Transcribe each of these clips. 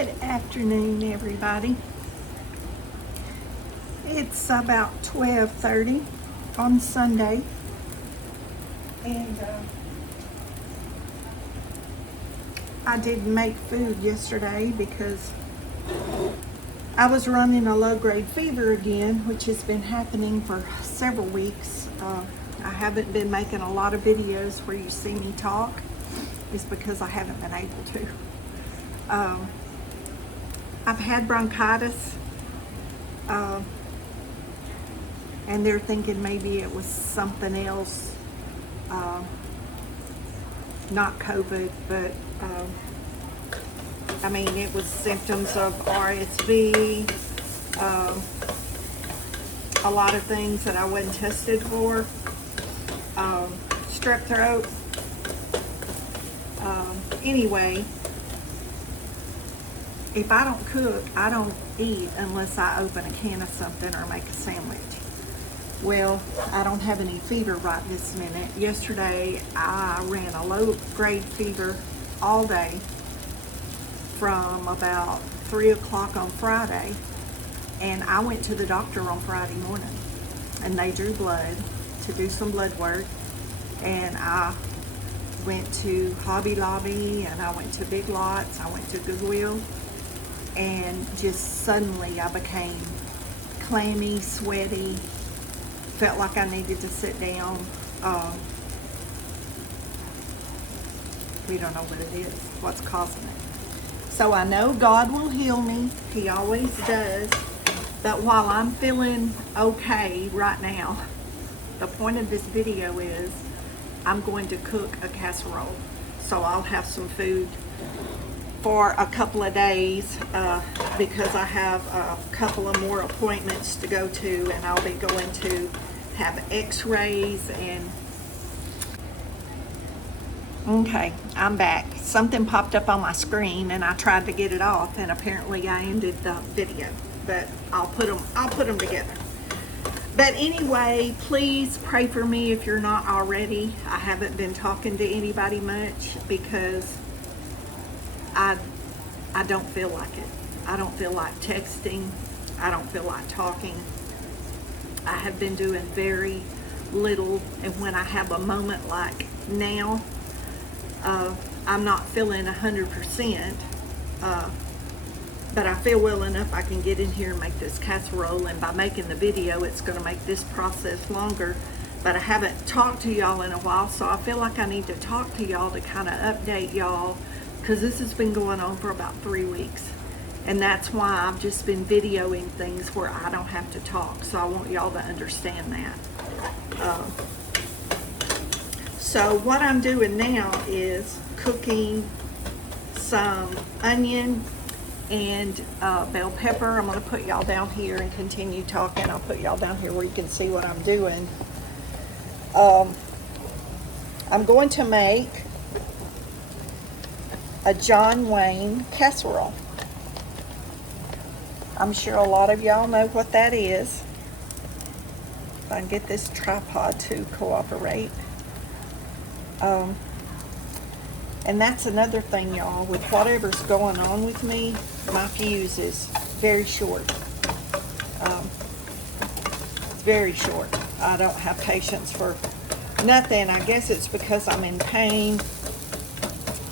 Good afternoon, everybody. It's about 12:30 on Sunday, and I didn't make food yesterday because I was running a low-grade fever again, which has been happening for several weeks. I haven't been making a lot of videos where you see me talk. It's because I haven't been able to. I've had bronchitis, and they're thinking maybe it was something else, not COVID, but I mean, it was symptoms of RSV, a lot of things that I wasn't tested for, strep throat. Anyway, if I don't cook, I don't eat unless I open a can of something or make a sandwich. Well, I don't have any fever right this minute. Yesterday, I ran a low-grade fever all day from about 3 o'clock on Friday, and I went to the doctor on Friday morning, and they drew blood to do some blood work, and I went to Hobby Lobby, and I went to Big Lots, I went to Goodwill, and just suddenly I became clammy, sweaty, felt like I needed to sit down. We don't know what it is, what's causing it. So I know God will heal me, He always does, but while I'm feeling okay right now, the point of this video is I'm going to cook a casserole. So I'll have some food for a couple of days because I have a couple of more appointments to go to, and I'll be going to have x-rays and... Okay, I'm back. Something popped up on my screen and I tried to get it off, and apparently I ended the video, but I'll put them together. But anyway, please pray for me if you're not already. I haven't been talking to anybody much because I don't feel like it. I don't feel like texting. I don't feel like talking. I have been doing very little, and when I have a moment like now, I'm not feeling 100%, but I feel well enough I can get in here and make this casserole, and by making the video, it's going to make this process longer. But I haven't talked to y'all in a while, so I feel like I need to talk to y'all to kind of update y'all, because this has been going on for about 3 weeks. And that's why I've just been videoing things where I don't have to talk. So I want y'all to understand that. So what I'm doing now is cooking some onion and bell pepper. I'm going to put y'all down here and continue talking. I'll put y'all down here where you can see what I'm doing. I'm going to make a John Wayne casserole. I'm sure a lot of y'all know what that is. If I can get this tripod to cooperate. And that's another thing, y'all, with whatever's going on with me, my fuse is very short. Very short. I don't have patience for nothing. I guess it's because I'm in pain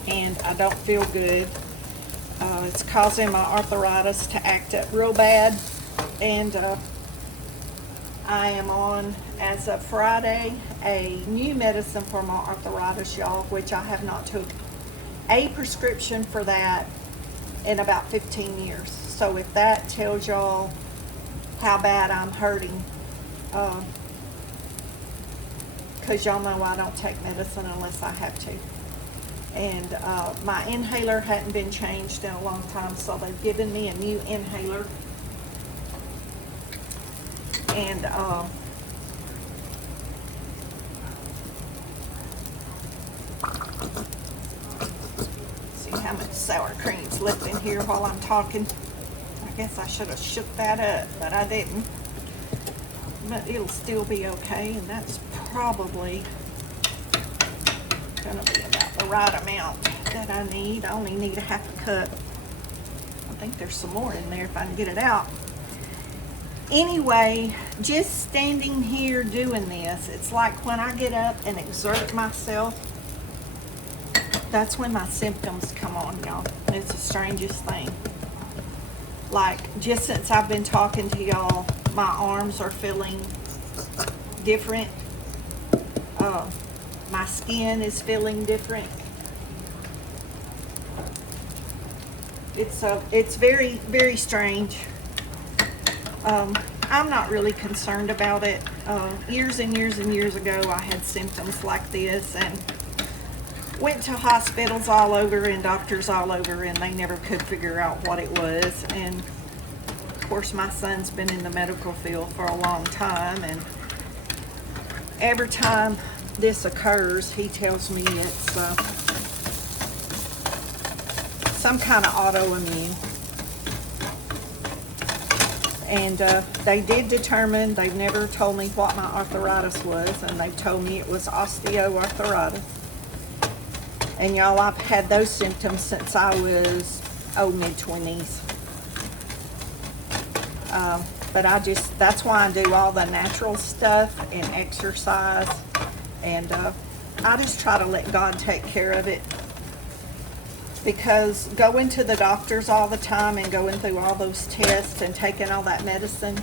and I don't feel good. It's causing my arthritis to act up real bad, and I am on, as of Friday, a new medicine for my arthritis, y'all, which I have not took a prescription for that in about 15 years. So if that tells y'all how bad I'm hurting, because y'all know I don't take medicine unless I have to. And my inhaler hadn't been changed in a long time, so they've given me a new inhaler. And see how much sour cream's left in here while I'm talking. I guess I should have shook that up, but I didn't. But it'll still be okay, and that's probably gonna be about the right amount that I need. I only need a half a cup. think there's some more in there if I can get it out. Anyway, just standing here doing this, it's like when I get up and exert myself, that's when my symptoms come on, y'all. It's the strangest thing. Like, just since I've been talking to y'all, my arms are feeling different. My skin is feeling different. It's very, very strange. I'm not really concerned about it. Years and years and years ago, I had symptoms like this and went to hospitals all over and doctors all over, and they never could figure out what it was. And of course, my son's been in the medical field for a long time, and every time this occurs, he tells me it's some kind of autoimmune. And they did determine, they've never told me what my arthritis was, and they told me it was osteoarthritis. And y'all, I've had those symptoms since I was, mid-20s. But that's why I do all the natural stuff and exercise. And I just try to let God take care of it. Because going to the doctors all the time and going through all those tests and taking all that medicine,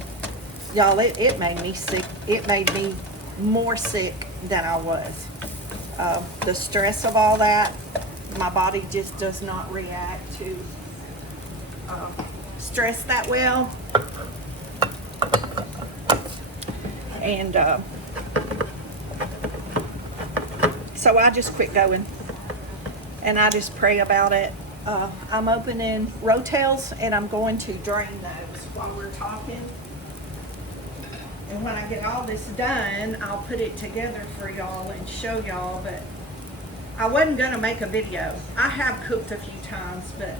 y'all, it made me sick. It made me more sick than I was. The stress of all that, my body just does not react to stress that well. And so I just quit going. And I just pray about it. I'm opening Rotails, and I'm going to drain those while we're talking. And when I get all this done, I'll put it together for y'all and show y'all. But I wasn't gonna make a video. I have cooked a few times, but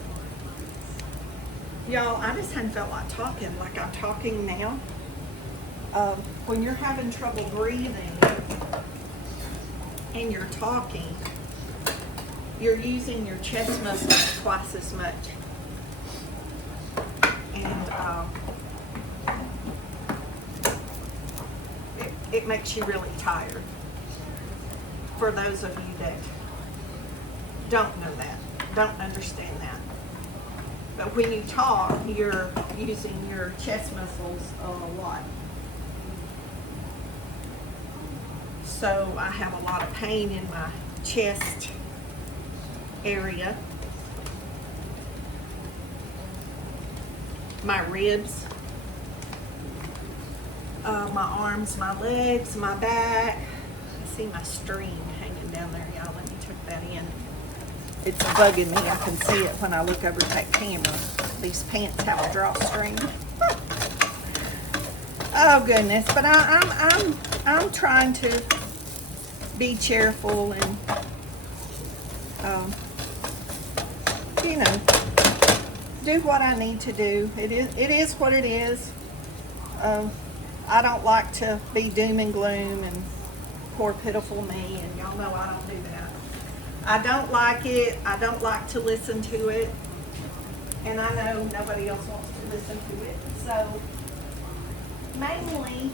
y'all, I just hadn't felt like talking like I'm talking now. When you're having trouble breathing and you're talking, you're using your chest muscles twice as much. And it makes you really tired. For those of you that don't know that, don't understand that. But when you talk, you're using your chest muscles a lot. So I have a lot of pain in my chest area, my ribs, my arms, my legs, my back. I see my string hanging down there, y'all. Let me tuck that in. It's bugging me. I can see it when I look over at that camera. These pants have a drawstring. Oh goodness! But I'm trying to be cheerful and you know, do what I need to do. It is what it is. I don't like to be doom and gloom and poor pitiful me, and y'all know I don't do that. I don't like it. I don't like to listen to it, and I know nobody else wants to listen to it. So mainly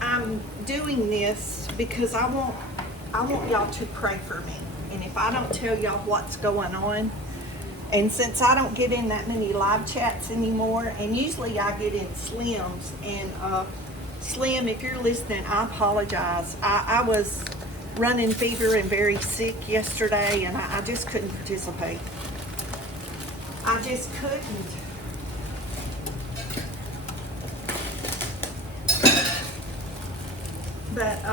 I'm doing this because I want y'all to pray for me. And if I don't tell y'all what's going on, and since I don't get in that many live chats anymore, and usually I get in Slim's, and Slim, if you're listening, I apologize. I was running fever and very sick yesterday, and I just couldn't participate. I just couldn't. But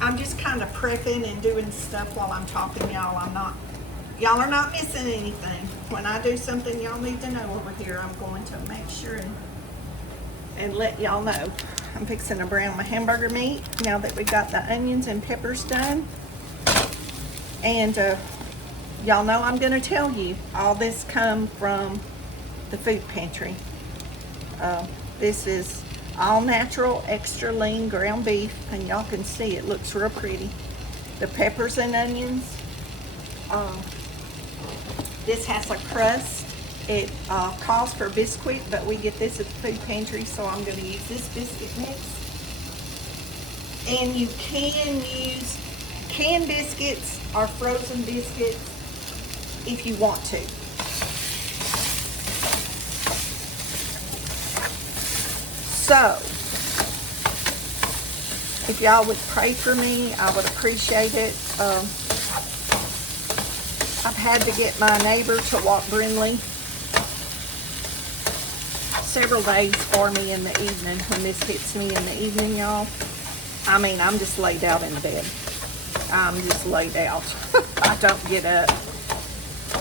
I'm just kind of prepping and doing stuff while I'm talking, y'all. Y'all are not missing anything. When I do something y'all need to know over here, I'm going to make sure and let y'all know. I'm fixing to brown my hamburger meat now that we got the onions and peppers done. And y'all know I'm going to tell you, all this come from the food pantry. This is all natural, extra lean ground beef, and y'all can see it looks real pretty. The peppers and onions This has a crust. It calls for biscuit, but we get this at the food pantry, so I'm going to use this biscuit mix. And you can use canned biscuits or frozen biscuits if you want to. So, if y'all would pray for me, I would appreciate it. I've had to get my neighbor to walk Brindley several days for me in the evening. When this hits me in the evening, y'all, I mean, I'm just laid out in the bed. I'm just laid out. I don't get up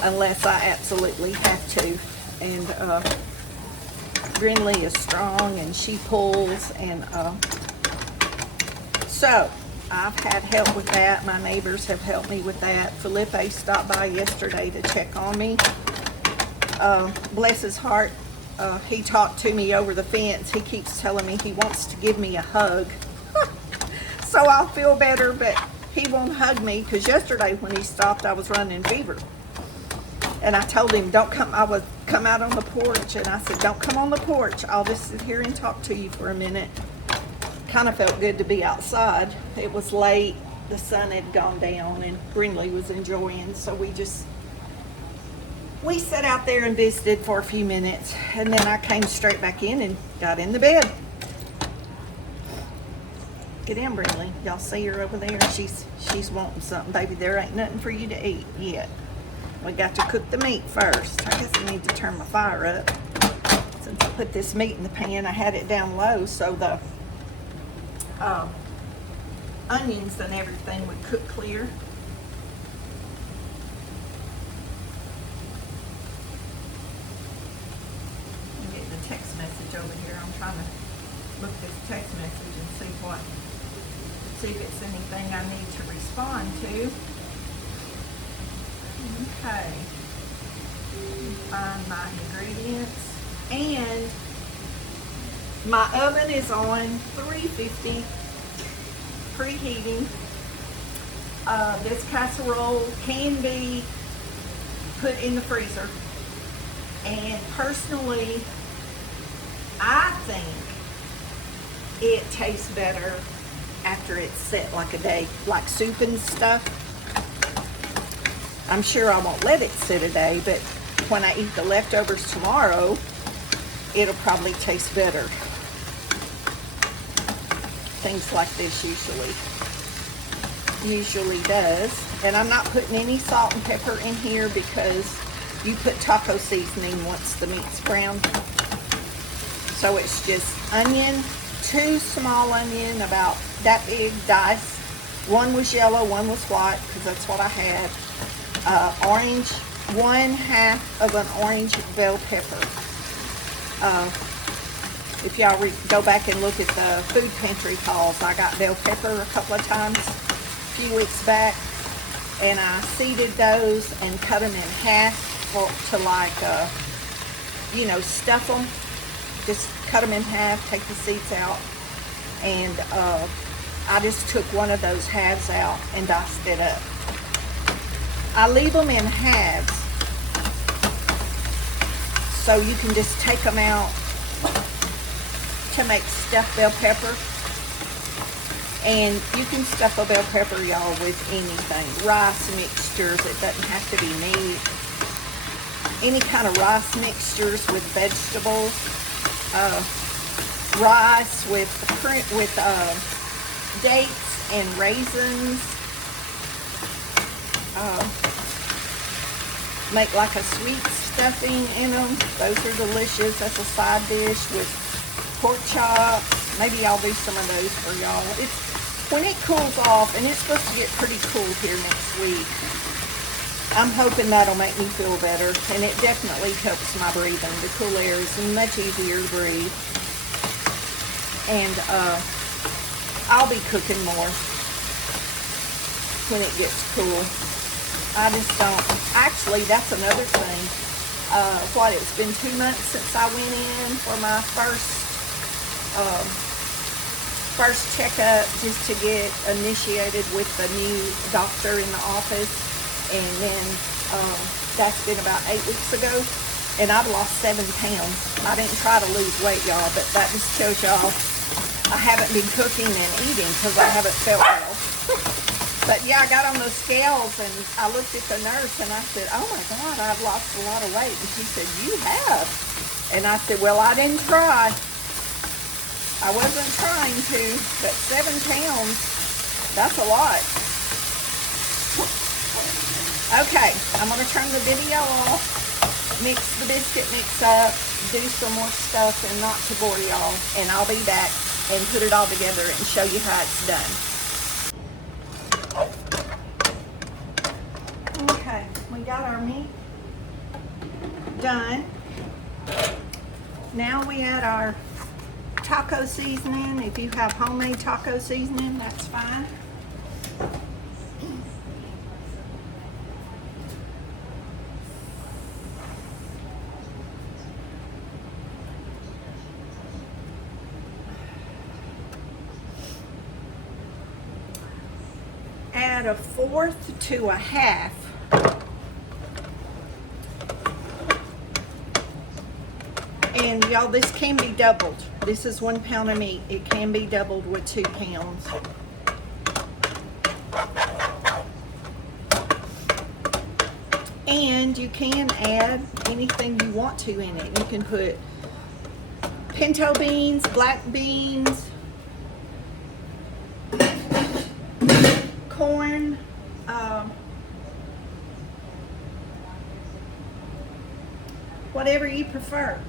unless I absolutely have to. And Brindley is strong and she pulls, and so I've had help with that. My neighbors have helped me with that. Felipe stopped by yesterday to check on me. Bless his heart. He talked to me over the fence. He keeps telling me he wants to give me a hug. So I'll feel better, but he won't hug me because yesterday when he stopped, I was running fever. And I told him, don't come, I would come out on the porch, and I said, don't come on the porch. I'll just sit here and talk to you for a minute. Kind of felt good to be outside. It was late, the sun had gone down, and Brindley was enjoying, so we sat out there and visited for a few minutes, and then I came straight back in and got in the bed. Get in, Brindley. Y'all see her over there? She's wanting something. Baby, there ain't nothing for you to eat yet. We got to cook the meat first. I guess I need to turn my fire up. Since I put this meat in the pan, I had it down low so the onions and everything would cook clear. I'm getting a text message over here. I'm trying to look at this text message and see if it's anything I need to respond to. Okay. Find my ingredients. And my oven is on 350, preheating. This casserole can be put in the freezer. And personally, I think it tastes better after it's set like a day, like soup and stuff. I'm sure I won't let it sit a day, but when I eat the leftovers tomorrow, it'll probably taste better. Things like this usually does. And I'm not putting any salt and pepper in here because you put taco seasoning once the meat's browned. So it's just onion, 2 small onion, about that big, diced. One was yellow, one was white, because that's what I had. Orange, 1/2 of an orange bell pepper. If y'all go back and look at the food pantry hauls, I got bell pepper a couple of times a few weeks back, and I seeded those and cut them in half to stuff them. Just cut them in half, take the seeds out, and I just took one of those halves out and diced it up. I leave them in halves so you can just take them out to make stuffed bell pepper. And you can stuff a bell pepper, y'all, with anything. Rice mixtures, it doesn't have to be meat. Any kind of rice mixtures with vegetables. Rice with dates and raisins. Make like a sweet stuffing in them. Those are delicious. That's a side dish with pork chops. Maybe I'll do some of those for y'all. When it cools off, and it's supposed to get pretty cool here next week, I'm hoping that'll make me feel better, and it definitely helps my breathing. The cool air is much easier to breathe. And I'll be cooking more when it gets cool. I just don't. Actually, that's another thing. It's been 2 months since I went in for my first checkup, just to get initiated with the new doctor in the office. And then that's been about 8 weeks ago. And I've lost 7 pounds. I didn't try to lose weight, y'all, but that just shows y'all I haven't been cooking and eating because I haven't felt well. But yeah, I got on those scales and I looked at the nurse and I said, oh my God, I've lost a lot of weight. And she said, you have. And I said, well, I didn't try. I wasn't trying to, but 7 pounds, that's a lot. Okay, I'm gonna turn the video off, mix the biscuit mix up, do some more stuff and not to bore y'all. And I'll be back and put it all together and show you how it's done. Okay, we got our meat done. Now we add our taco seasoning. If you have homemade taco seasoning, that's fine. Add 1/4 to 1/2 and y'all, this can be doubled. This is 1 pound of meat. It can be doubled with 2 pounds. And you can add anything you want to in it. You can put pinto beans, black beans, corn, whatever you prefer.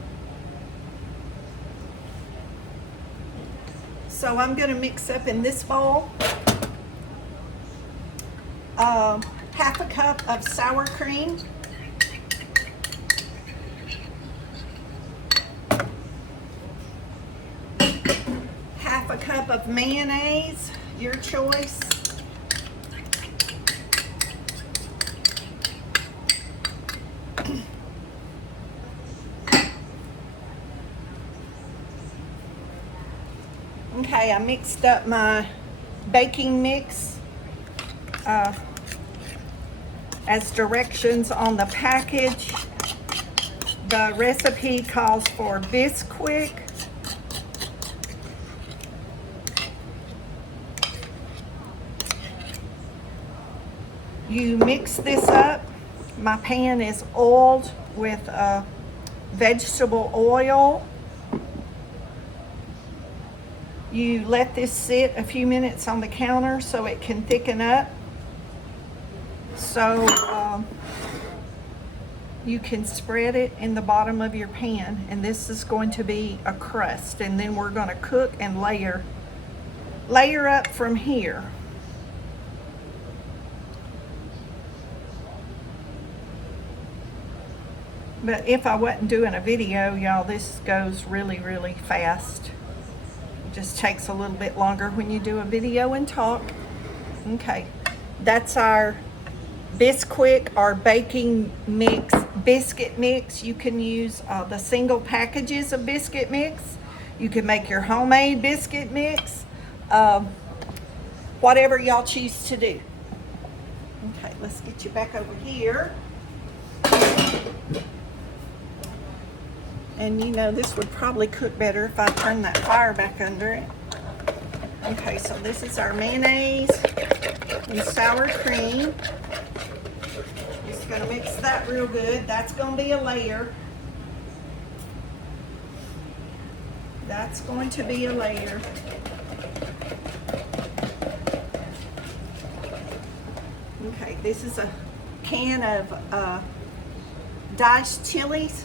So I'm going to mix up in this bowl 1/2 cup of sour cream, 1/2 cup of mayonnaise, your choice. Okay, I mixed up my baking mix as directions on the package. The recipe calls for Bisquick. You mix this up. My pan is oiled with vegetable oil. You let this sit a few minutes on the counter so it can thicken up. So you can spread it in the bottom of your pan, and this is going to be a crust, and then we're going to cook and layer up from here. But if I wasn't doing a video, y'all, this goes really, really fast. Just takes a little bit longer when you do a video and talk. Okay, that's our Bisquick or baking mix, biscuit mix. You can use the single packages of biscuit mix. You can make your homemade biscuit mix, whatever y'all choose to do. Okay, let's get you back over here. And you know, this would probably cook better if I turn that fire back under it. Okay, so this is our mayonnaise and sour cream. Just gonna mix that real good. That's gonna be a layer. That's going to be a layer. Okay, this is a can of diced chilies.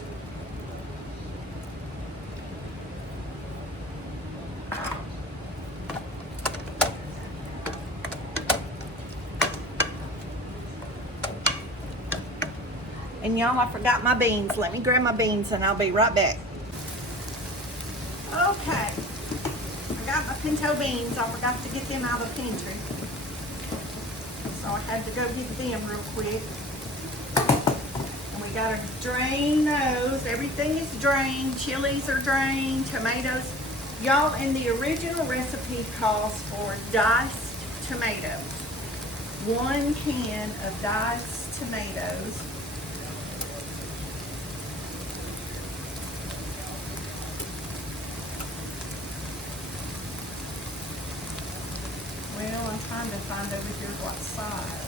And y'all, I forgot my beans. Let me grab my beans and I'll be right back. Okay, I got my pinto beans. I forgot to get them out of the pantry, so I had to go get them real quick. And we gotta drain those. Everything is drained. Chilies are drained. Tomatoes. Y'all, in the original recipe calls for diced tomatoes. 1 can of diced tomatoes. Well, I'm trying to find over here what size.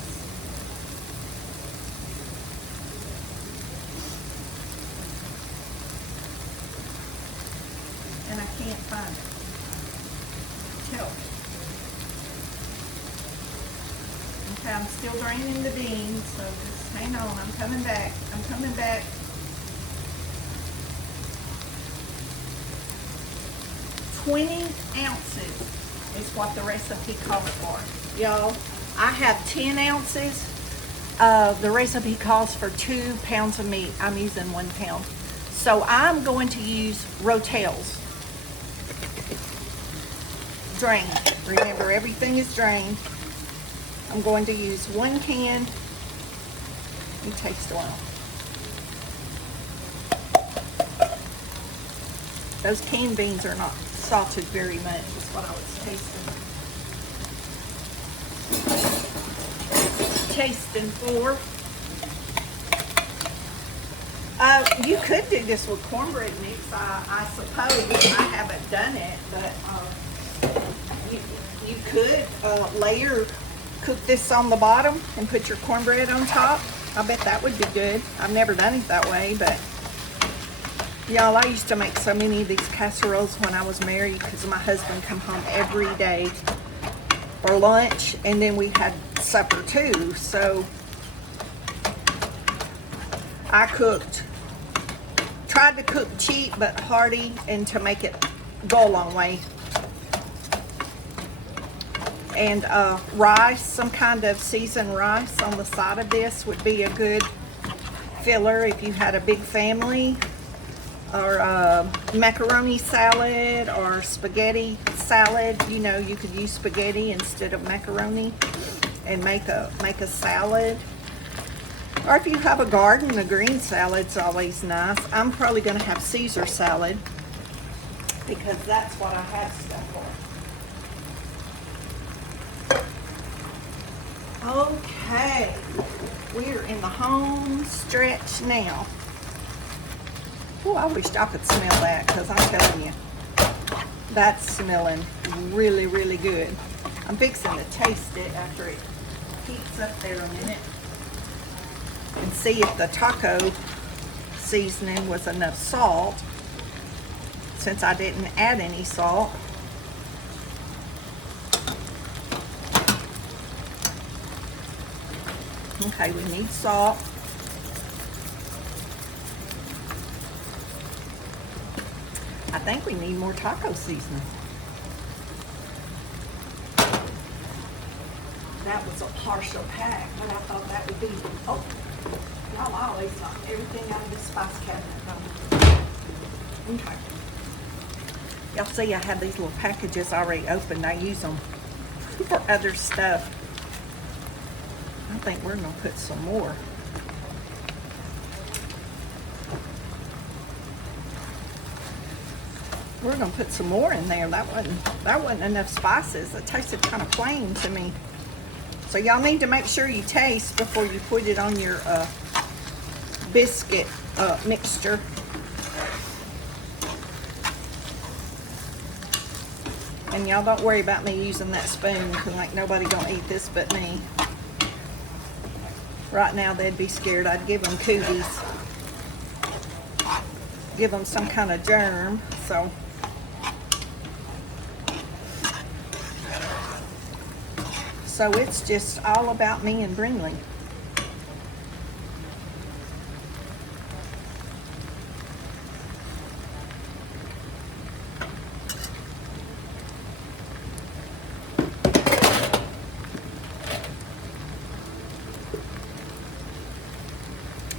And I can't find it. Help. Okay, I'm still draining the beans, so just hang on. I'm coming back. I'm coming back. $20 ounces is what the recipe calls for. Y'all, I have 10 ounces. The recipe calls for 2 pounds of meat. I'm using 1 pound. So I'm going to use rotelles. Drained. Remember, everything is drained. I'm going to use 1 can. Let me taste oil. Those canned beans are not salted very much, is what I was tasting for. You could do this with cornbread mix, I suppose. I haven't done it, but you could layer, cook this on the bottom and put your cornbread on top. I bet that would be good. I've never done it that way, but y'all, I used to make so many of these casseroles when I was married because my husband come home every day for lunch, and then we had supper too. So I tried to cook cheap but hearty and to make it go a long way. And rice, some kind of seasoned rice on the side of this would be a good filler if you had a big family, or macaroni salad or spaghetti salad. You know, you could use spaghetti instead of macaroni and make a salad. Or if you have a garden, a green salad's always nice. I'm probably going to have Caesar salad because that's what I have stuff for. Okay, we're in the home stretch now. Oh, I wish I could smell that, because I'm telling you, that's smelling really, really good. I'm fixing to taste it after it heats up there a minute and see if the taco seasoning was enough salt, since I didn't add any salt. Okay, we need salt. I think we need more taco seasoning. That was a partial pack, but I thought that would be, oh, y'all always knock everything out of the spice cabinet, don't you? Okay. Y'all see I have these little packages already opened. I use them for other stuff. I think we're gonna put some more. We're gonna put some more in there. That wasn't enough spices. It tasted kind of plain to me. So y'all need to make sure you taste before you put it on your biscuit mixture. And y'all don't worry about me using that spoon, because like nobody gonna eat this but me. Right now they'd be scared I'd give them cooties. Give them some kind of germ, so. So it's just all about me and Brinley.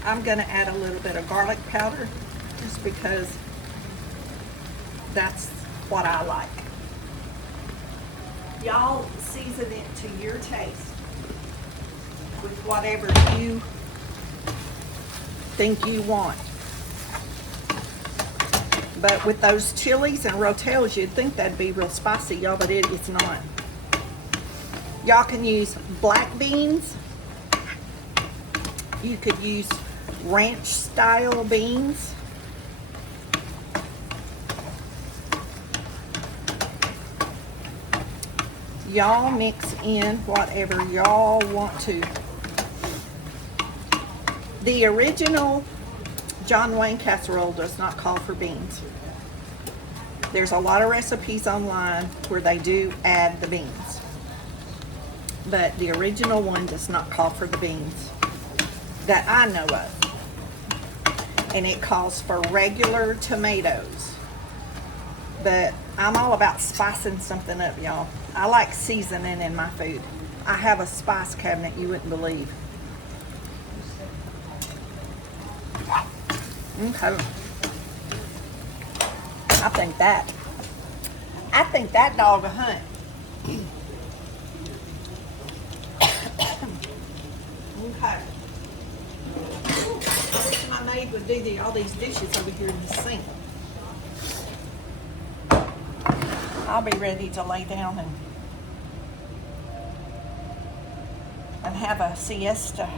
I'm gonna add a little bit of garlic powder just because that's what I like. Y'all season it to your taste with whatever you think you want. But with those chilies and rotelles, you'd think that'd be real spicy, y'all, but it is not. Y'all can use black beans. You could use ranch style beans. Y'all mix in whatever y'all want to. The original John Wayne casserole does not call for beans. There's a lot of recipes online where they do add the beans, but the original one does not call for the beans that I know of, and it calls for regular tomatoes. But I'm all about spicing something up, y'all. I like seasoning in my food. I have a spice cabinet you wouldn't believe. Okay. I think that dog a hunt. Okay. I wish my maid would do all these dishes over here in the sink. I'll be ready to lay down and have a siesta.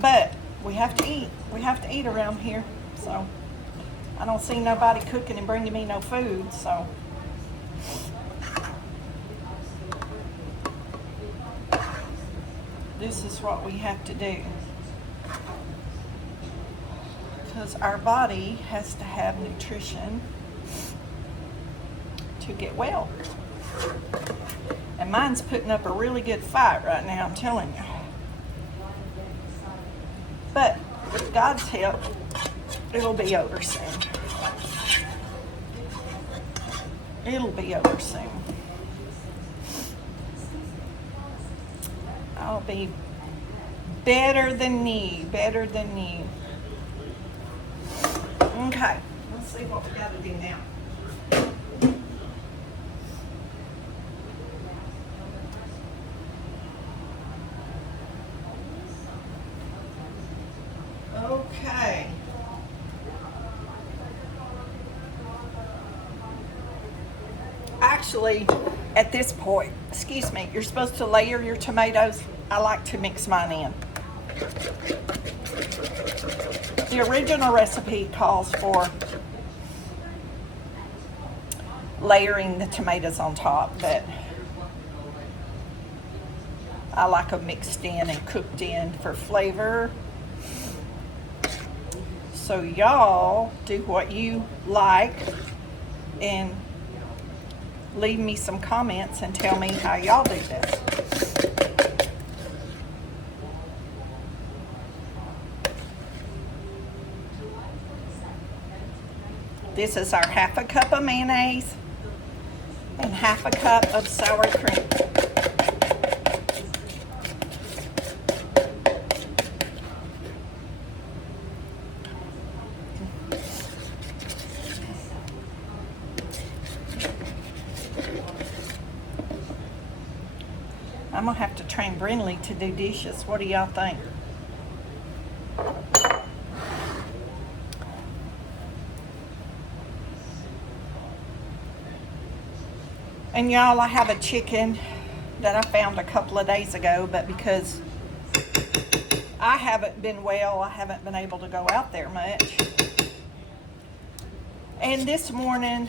But we have to eat. We have to eat around here. So I don't see nobody cooking and bringing me no food. So this is what we have to do. Because our body has to have nutrition to get well. And mine's putting up a really good fight right now, I'm telling you. But with God's help, it'll be over soon. It'll be over soon. I'll be better than new, better than new. Okay, let's see what we gotta do now. Okay. Actually, at this point, excuse me, you're supposed to layer your tomatoes. I like to mix mine in. The original recipe calls for layering the tomatoes on top, but I like them mixed in and cooked in for flavor. So y'all do what you like and leave me some comments and tell me how y'all do this. This is our half a cup of mayonnaise and half a cup of sour cream. I'm gonna have to train Brinley to do dishes. What do y'all think? And y'all, I have a chicken that I found a couple of days ago, but because I haven't been well, I haven't been able to go out there much. And this morning,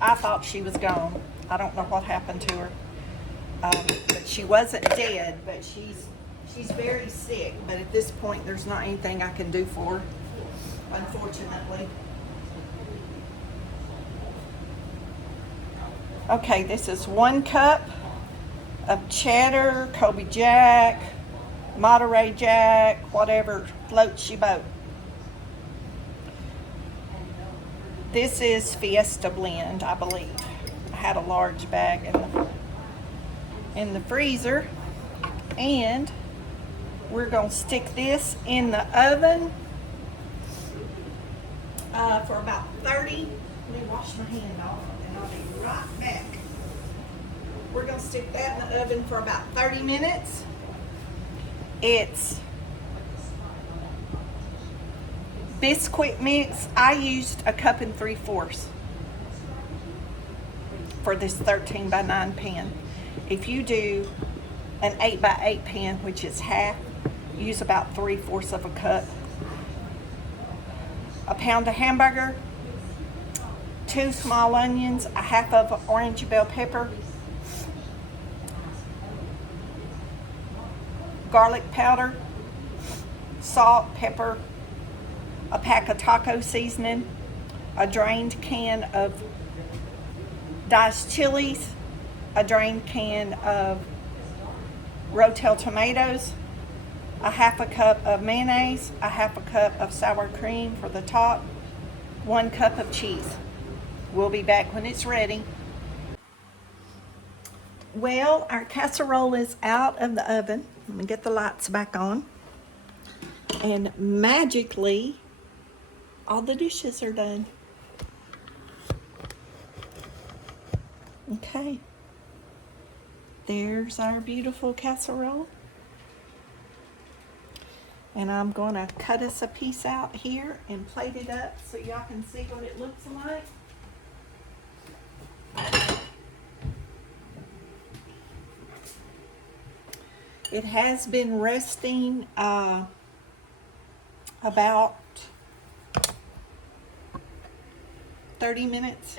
I thought she was gone. I don't know what happened to her. But she wasn't dead, but she's very sick. But at this point, there's not anything I can do for her, unfortunately. Okay, this is 1 cup of cheddar, Kobe Jack, Monterey Jack, whatever floats your boat. This is Fiesta blend, I believe. I had a large bag in the freezer, and we're gonna stick this in the oven for about 30. Let me wash my hand off and I'll be right back. We're gonna stick that in the oven for about 30 minutes. It's Biscuit mix. I used a cup and 3/4 for this 13 by 9 pan. if you do an 8x8 pan, which is half, use about 3/4 of a cup. A pound of hamburger, 2 small onions, a half of orange bell pepper, garlic powder, salt, pepper, a pack of taco seasoning, a drained can of diced chilies, a drained can of Rotel tomatoes, a half a cup of mayonnaise, a half a cup of sour cream for the top, 1 cup of cheese. We'll be back when it's ready. Well, our casserole is out of the oven. Let me get the lights back on. And magically, all the dishes are done. Okay. There's our beautiful casserole. And I'm going to cut us a piece out here and plate it up so y'all can see what it looks like. It has been resting about 30 minutes.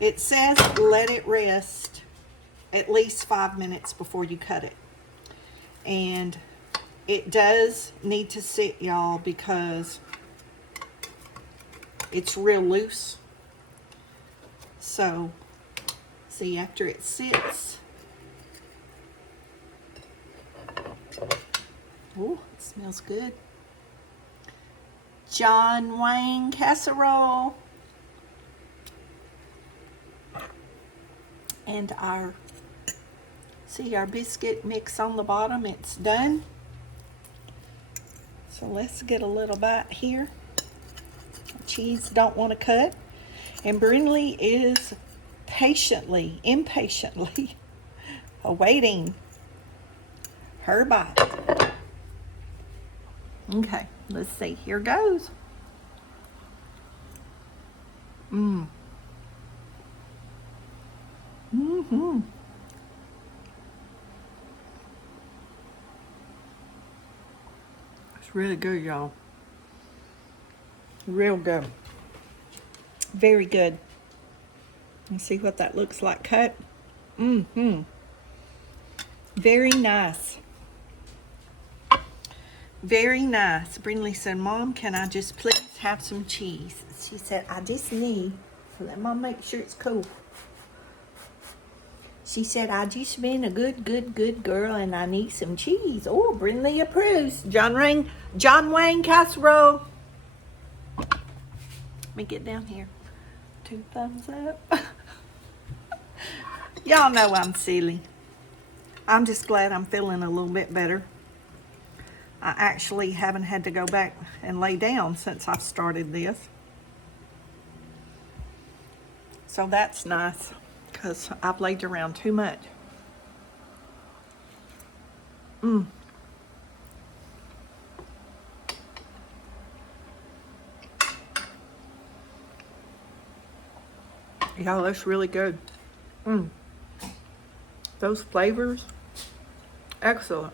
It says let it rest at least 5 minutes before you cut it. And it does need to sit, y'all, because it's real loose. So, see, after it sits, oh, it smells good. John Wayne casserole. And our biscuit mix on the bottom, it's done. So let's get a little bite here. Cheese don't want to cut. And Brinley is impatiently awaiting her bite. Okay, let's see. Here goes. It's really good, y'all. Real good. Very good. You see what that looks like cut? Very nice. Very nice. Brinley said, Mom, can I just please have some cheese? She said, I just need, so let Mom make sure it's cool. She said, I just been a good girl and I need some cheese. Oh, Brinley approves. John Wayne casserole. Let me get down here. 2 thumbs up. Y'all know I'm silly. I'm just glad I'm feeling a little bit better. I actually haven't had to go back and lay down since I've started this. So that's nice, because I've laid around too much. Y'all, that's really good. Those flavors, excellent.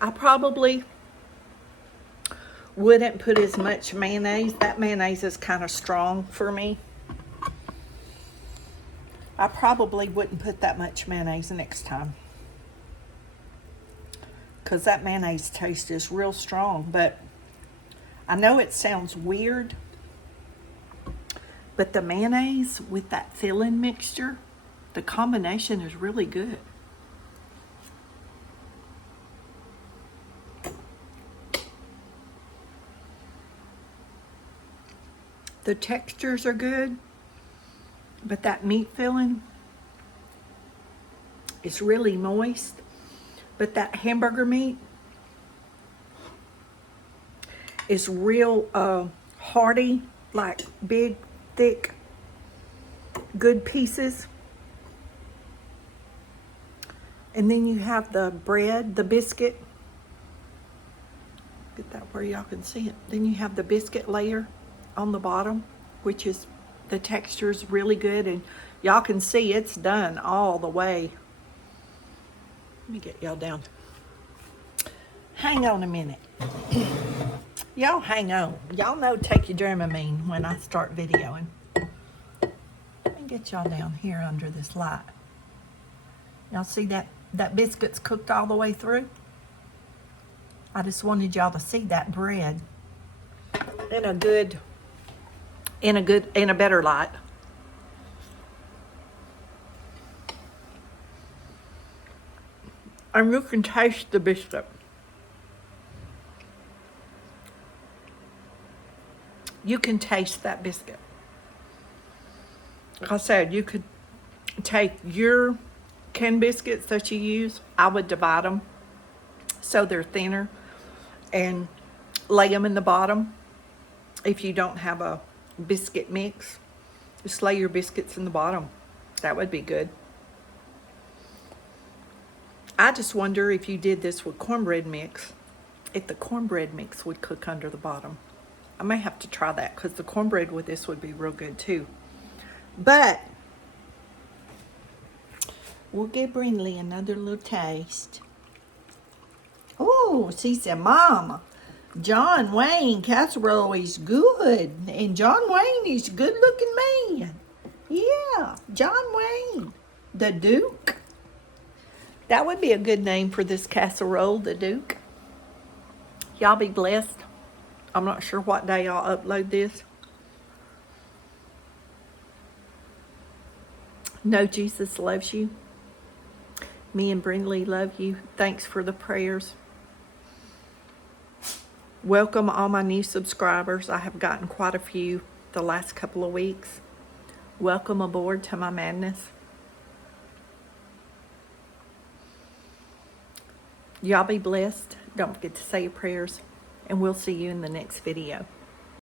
I probably wouldn't put as much mayonnaise. That mayonnaise is kind of strong for me. I probably wouldn't put that much mayonnaise next time, because that mayonnaise taste is real strong. But I know it sounds weird, but the mayonnaise with that filling mixture, the combination is really good. The textures are good, but that meat filling is really moist. But that hamburger meat is real hearty, like big, thick, good pieces. And then you have the bread, the biscuit. Get that where y'all can see it. Then you have the biscuit layer on the bottom, which is The texture is really good, and y'all can see it's done all the way. Let me get y'all down. Hang on a minute. Y'all hang on. Y'all know take your Dramamine when I start videoing. Let me get y'all down here under this light. Y'all see that biscuit's cooked all the way through? I just wanted y'all to see that bread in a better light. And you can taste the biscuit. You can taste that biscuit. Like I said, you could take your canned biscuits that you use, I would divide them so they're thinner and lay them in the bottom. If you don't have a biscuit mix, just lay your biscuits in the bottom. That would be good. I just wonder if you did this with cornbread mix, if the cornbread mix would cook under the bottom. I may have to try that because the cornbread with this would be real good too. But we'll give Brindley another little taste. Oh, she said, Mama, John Wayne casserole is good. And John Wayne is a good looking man. Yeah, John Wayne, the Duke. That would be a good name for this casserole, the Duke. Y'all be blessed. I'm not sure what day I'll upload this. Know Jesus loves you. Me and Brindley love you. Thanks for the prayers. Welcome all my new subscribers. I have gotten quite a few the last couple of weeks. Welcome aboard to my madness. Y'all be blessed. Don't forget to say your prayers, and we'll see you in the next video.